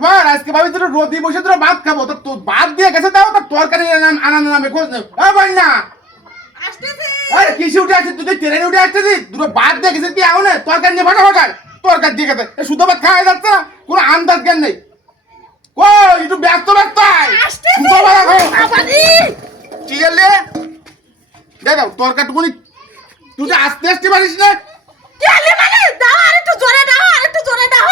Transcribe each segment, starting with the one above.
শুক্রবার আজকে ভাবি তোর রোদি বসে তোর ভাত খাবো তো তোর ভাত দিয়ে গেছে তাও তোর তরকারি আনার নামে খোঁজ নেই ভাই না আসতেছে আরে কিসে উঠে আসছিস তুই ট্রেনে উঠে আসছিস দুটো ভাত দিয়ে গেছে কি আও না তরকারি নিয়ে ভাটা ভাটার তরকারি দিয়ে গেছে শুধু ভাত খাওয়া যাচ্ছে না কোনো আন্দাজ জ্ঞান নেই কই একটু ব্যস্ত আসতেছে বাবারি কি গেলে দেখো তরকারিটুকুনি তুই যে আস্তে আস্তে পারিস না কেলে মানে দাও আরেকটু জোরে দাও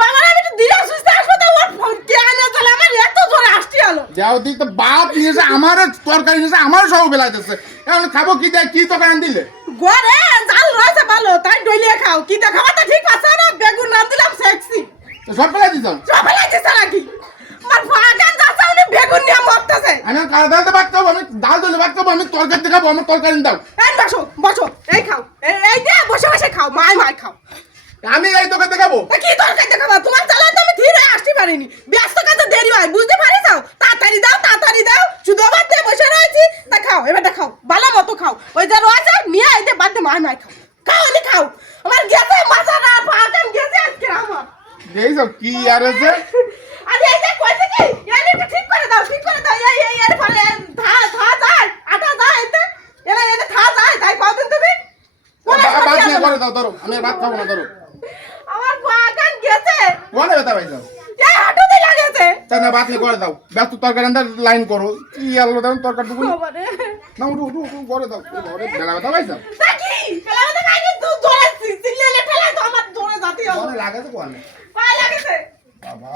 বাবারা আমি একটু ধীরে সুস্থে আসবো তো ওর ফোন কেলে চলে আমার এত জোরে আসতে হলো যাও দিক তো বাপ নিয়েছে আমার তরকারি নিয়েছে আমার সব বেলাইতেছে এখন খাবো কি দেয় কি তরকারি দিলে ঘরে জাল রয়েছে ভালো তাই ডলিয়ে খাও কি দেখাবা তো ঠিক আছে না বেগুন নাম দিলাম সেক্সি তো সব বেলাই দিছ সবাই দিছে নাকি আমার ফাগান যাচ্ছে উনি বেগুন নিয়ে মরতেছে আমি কালা ডালতে ভাত খাবো আমি ডাল দিলে ভাত খাবো আমি তরকারি দিয়ে খাবো আমার তরকারি দাও এই বসো এই খাও এই দে বসে খাও মাই খাও আমি এই তরকারি খাবো তা কি তরকারি দেখাবা তোমার চালা তো আমি ধীরে আসতে পারিনি ব্যস্ত কাজে দেরি হয় বুঝতে পারিস তাড়াতাড়ি দাও শুধু ভাত দিয়ে বসে রয়েছি তা খাও এবারটা খাও ভালো মতো খাও ওই যা রয়েছে নিয়ে এই দে বাদ দে মাই খাও আমি খাও আমার গেছে মাথাটা ফাগান গেছে আজকে আমার এই সব কি আর আছে আরে এই যে কইছে কি এনে একটু ঠিক করে দাও এই এর ফলে ধা যায় আটা যায় এতে থা যায় তাই কতদিন তুমি ভাত নিয়ে করে দাও ধরো আমি ভাত খাবো না ধরো আমার ফাগান গেছে বলে বেটা ভাই যাও এই হাঁটুতে লাগেছে তাই না ভাত নিয়ে করে দাও ব্যস্ত তরকারি লাইন করো কি আলো দাও তরকারিটুকু বাবারে না উঠু করে দাও ঘরে বেলা বেটা ভাই যাও নাকি খেলাতে কাইনি তুই জোরে চিল্লালে ফেলে তো আমার জোরে জাতি হবে মনে লাগে তো কোয়ানে পায় লাগেছে বাবা